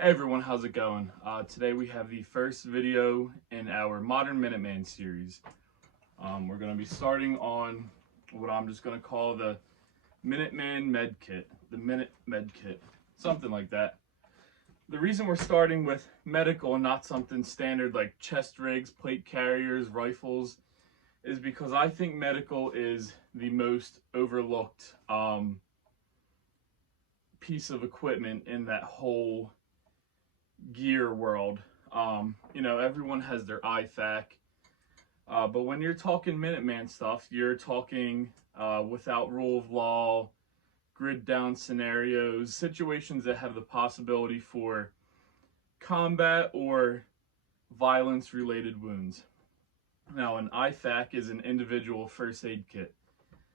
Hey everyone, how's it going? Today we have the first video in our Modern Minuteman series. We're going to be starting on what I'm just going to call the Minuteman Med Kit. The Minute Med Kit. Something like that. The reason we're starting with medical and not something standard like chest rigs, plate carriers, rifles, is because I think medical is the most overlooked piece of equipment in that whole gear world. Everyone has their Ifak, but when you're talking Minuteman stuff, you're talking without rule of law, grid down scenarios, situations that have the possibility for combat or violence related wounds. Now, an Ifak is an individual first aid kit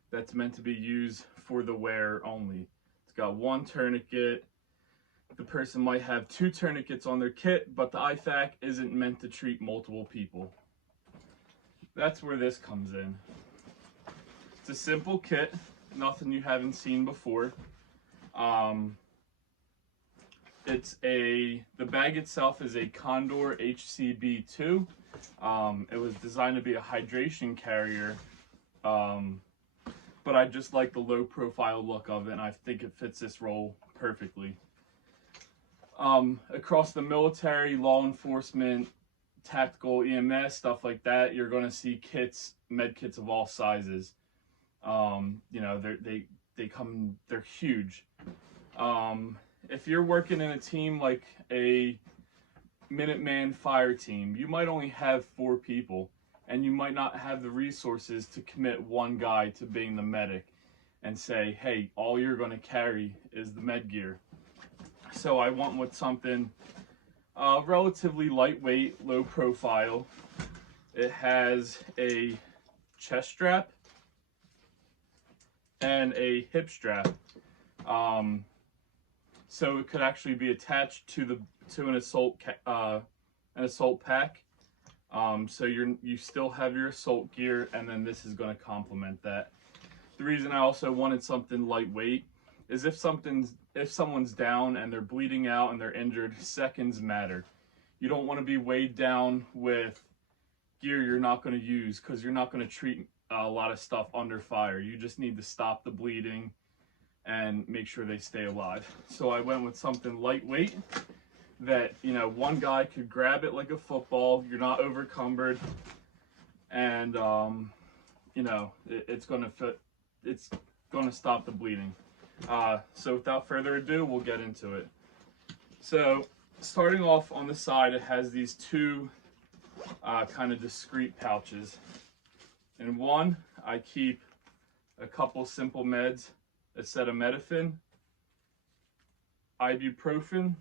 that's meant to be used for the wearer only. It's got one tourniquet. The person might have 2 tourniquets on their kit, but the Ifak isn't meant to treat multiple people. That's where this comes in. It's a simple kit, nothing you haven't seen before. The bag itself is a Condor HCB2. It was designed to be a hydration carrier, but I just like the low profile look of it, and I think it fits this role perfectly. Across the military, law enforcement, tactical EMS, stuff like that, you're going to see kits, med kits of all sizes. They're huge. If you're working in a team like a Minuteman Fireteam, you might only have 4 people, and you might not have the resources to commit one guy to being the medic and say, hey, all you're going to carry is the med gear. So I went with something relatively lightweight, low profile. It has a chest strap and a hip strap, so it could actually be attached to an assault pack. So you still have your assault gear, and then this is going to complement that. The reason I also wanted something lightweight is if someone's down and they're bleeding out and they're injured, seconds matter. You don't want to be weighed down with gear you're not going to use, because you're not going to treat a lot of stuff under fire. You just need to stop the bleeding and make sure they stay alive. So I went with something lightweight that, one guy could grab it like a football. You're not overcumbered, and it's going to fit. It's going to stop the bleeding. So without further ado, we'll get into it. So starting off on the side, it has these 2 kind of discrete pouches. In one, I keep a couple simple meds, acetaminophen, ibuprofen,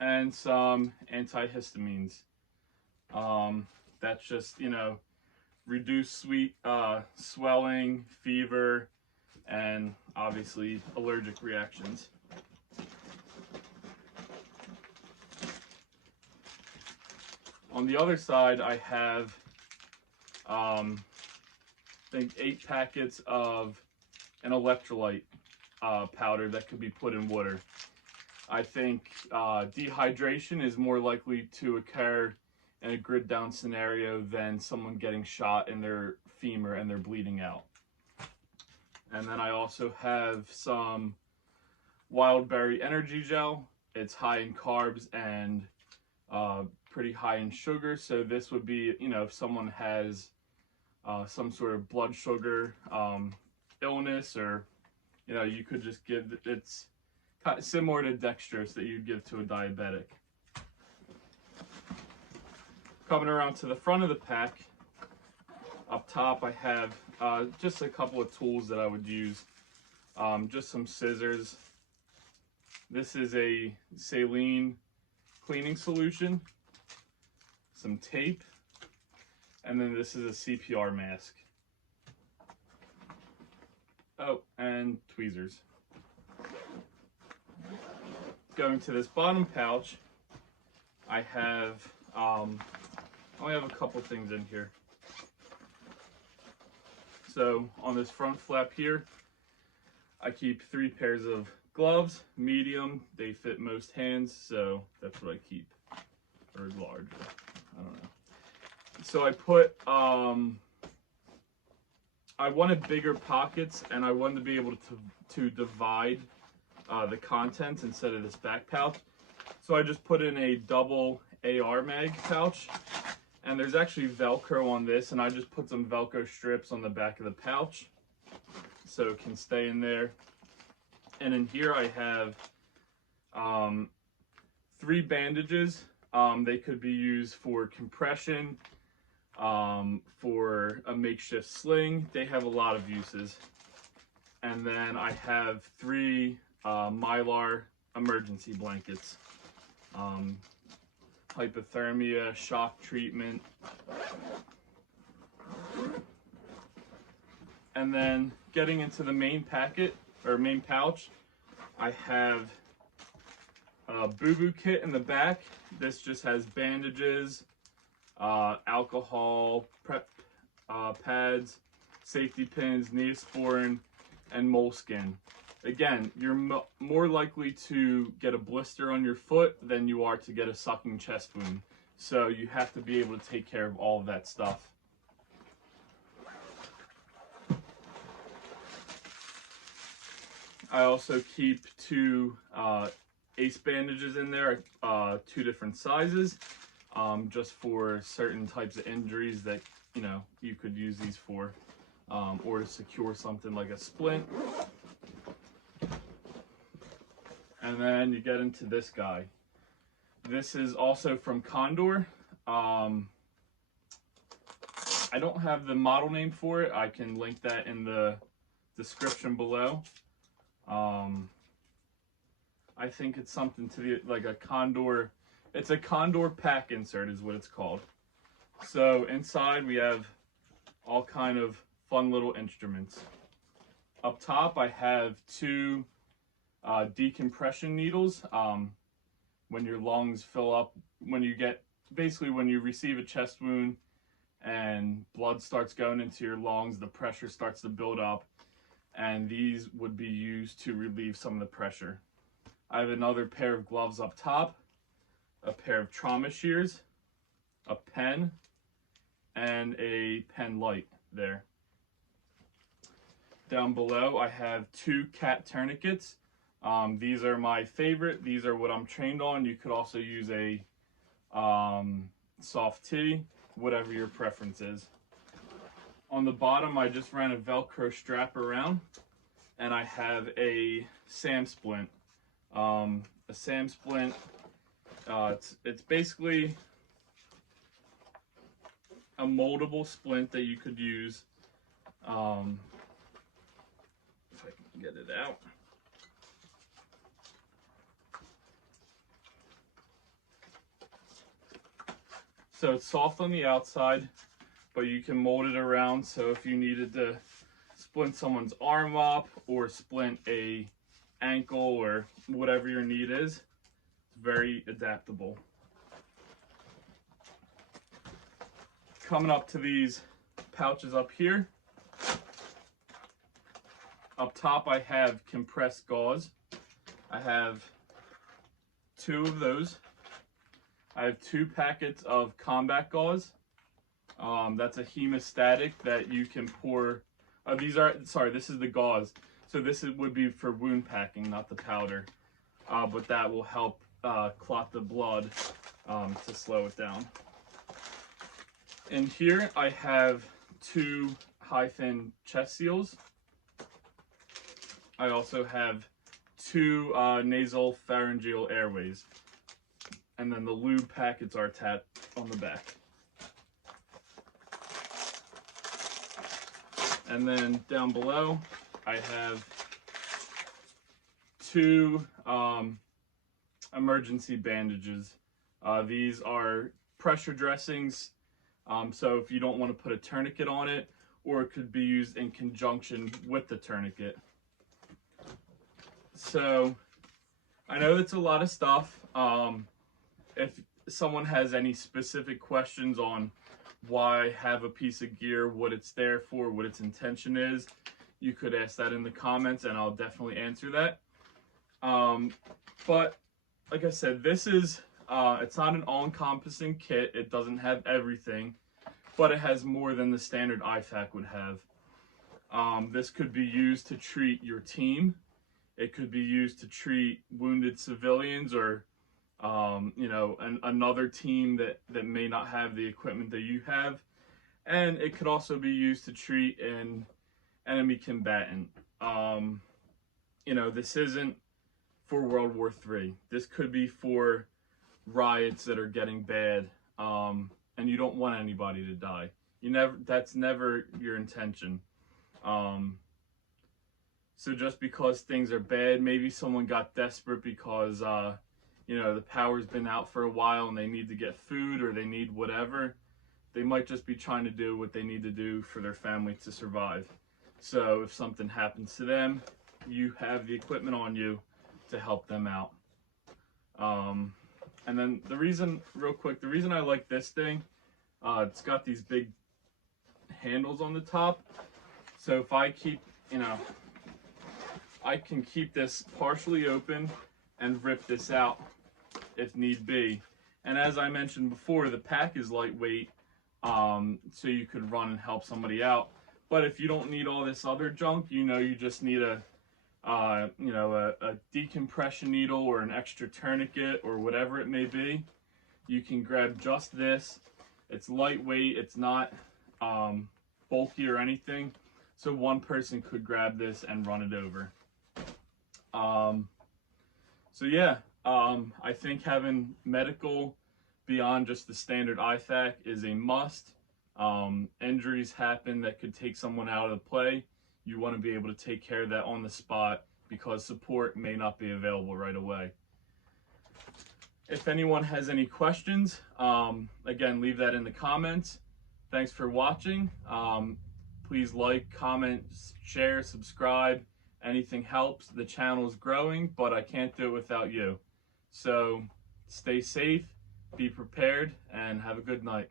and some antihistamines. That's just, reduce swelling, fever, and obviously allergic reactions. On the other side, I have I think 8 packets of an electrolyte powder that could be put in water. I think dehydration is more likely to occur in a grid down scenario than someone getting shot in their femur and they're bleeding out. And then I also have some wild berry energy gel. It's high in carbs and pretty high in sugar. So this would be, if someone has some sort of blood sugar illness, or, you could just give, it's kind of similar to dextrose that you'd give to a diabetic. Coming around to the front of the pack, up top I have just a couple of tools that I would use. Just some scissors. This is a saline cleaning solution, some tape, and then this is a CPR mask. Oh, and tweezers. Going to this bottom pouch, I have I only have a couple things in here. So on this front flap here, I keep 3 pairs of gloves, medium, they fit most hands, so that's what I keep. Or larger, I don't know. So I put, I wanted bigger pockets, and I wanted to be able to divide the contents instead of this back pouch. So I just put in a double AR mag pouch, and there's actually Velcro on this, and I just put some Velcro strips on the back of the pouch so it can stay in there. And in here I have 3 bandages. They could be used for compression, for a makeshift sling. They have a lot of uses. And then I have 3 Mylar emergency blankets. Hypothermia, shock treatment. And then getting into the main packet, or main pouch, I have a Booboo Kit in the back. This just has bandages, alcohol, prep pads, safety pins, Neosporin, and moleskin. Again, you're more likely to get a blister on your foot than you are to get a sucking chest wound. So you have to be able to take care of all of that stuff. I also keep 2 ace bandages in there, 2 different sizes, just for certain types of injuries that, you know, you could use these for, or to secure something like a splint. And then you get into this guy. This is also from Condor. I don't have the model name for it. I can link that in the description below. I think it's something to the, like a Condor, it's a Condor pack insert is what it's called. So inside we have all kind of fun little instruments. Up top I have 2 decompression needles. When your lungs fill up, when you get, basically when you receive a chest wound and blood starts going into your lungs, the pressure starts to build up, and these would be used to relieve some of the pressure. I have another pair of gloves up top, a pair of trauma shears, a pen, and a pen light there. Down below I have 2 cat tourniquets. These are my favorite. These are what I'm trained on. You could also use a soft titty, whatever your preference is. On the bottom, I just ran a Velcro strap around, and I have a SAM splint. A SAM splint, it's basically a moldable splint that you could use. If I can get it out. So it's soft on the outside, but you can mold it around. So if you needed to splint someone's arm up or splint a ankle or whatever your need is, it's very adaptable. Coming up to these pouches up here. Up top I have compressed gauze. I have 2 of those. I have 2 packets of combat gauze. That's a hemostatic that you can pour. This is the gauze. So this would be for wound packing, not the powder. But that will help clot the blood to slow it down. In here I have 2 high-fin chest seals. I also have 2 nasal pharyngeal airways. And then the lube packets are attached on the back. And then down below, I have 2 emergency bandages. These are pressure dressings, so if you don't want to put a tourniquet on it, or it could be used in conjunction with the tourniquet. So I know that's a lot of stuff. If someone has any specific questions on why have a piece of gear, what it's there for, what its intention is, you could ask that in the comments and I'll definitely answer that. But like I said, this is it's not an all-encompassing kit. It doesn't have everything, but it has more than the standard Ifak would have. This could be used to treat your team. It could be used to treat wounded civilians, or you know, another team that may not have the equipment that you have. And it could also be used to treat an enemy combatant. You know, this isn't for World War III. This could be for riots that are getting bad, and you don't want anybody to die. That's never your intention. So just because things are bad, maybe someone got desperate because you know, the power's been out for a while and they need to get food, or they need whatever. They might just be trying to do what they need to do for their family to survive. So if something happens to them, you have the equipment on you to help them out. And then the reason, real quick, the reason I like this thing, it's got these big handles on the top. So if I keep, you know, I can keep this partially open and rip this out if need be. And as I mentioned before, the pack is lightweight, so you could run and help somebody out. But if you don't need all this other junk, you know, you just need a decompression needle or an extra tourniquet or whatever it may be, you can grab just this. It's lightweight, it's not bulky or anything, so one person could grab this and run it over. So yeah, I think having medical beyond just the standard Ifak is a must. Injuries happen that could take someone out of the play. You want to be able to take care of that on the spot, because support may not be available right away. If anyone has any questions, again, leave that in the comments. Thanks for watching. Please like, comment, share, subscribe. Anything helps. The channel is growing, but I can't do it without you. So stay safe, be prepared, and have a good night.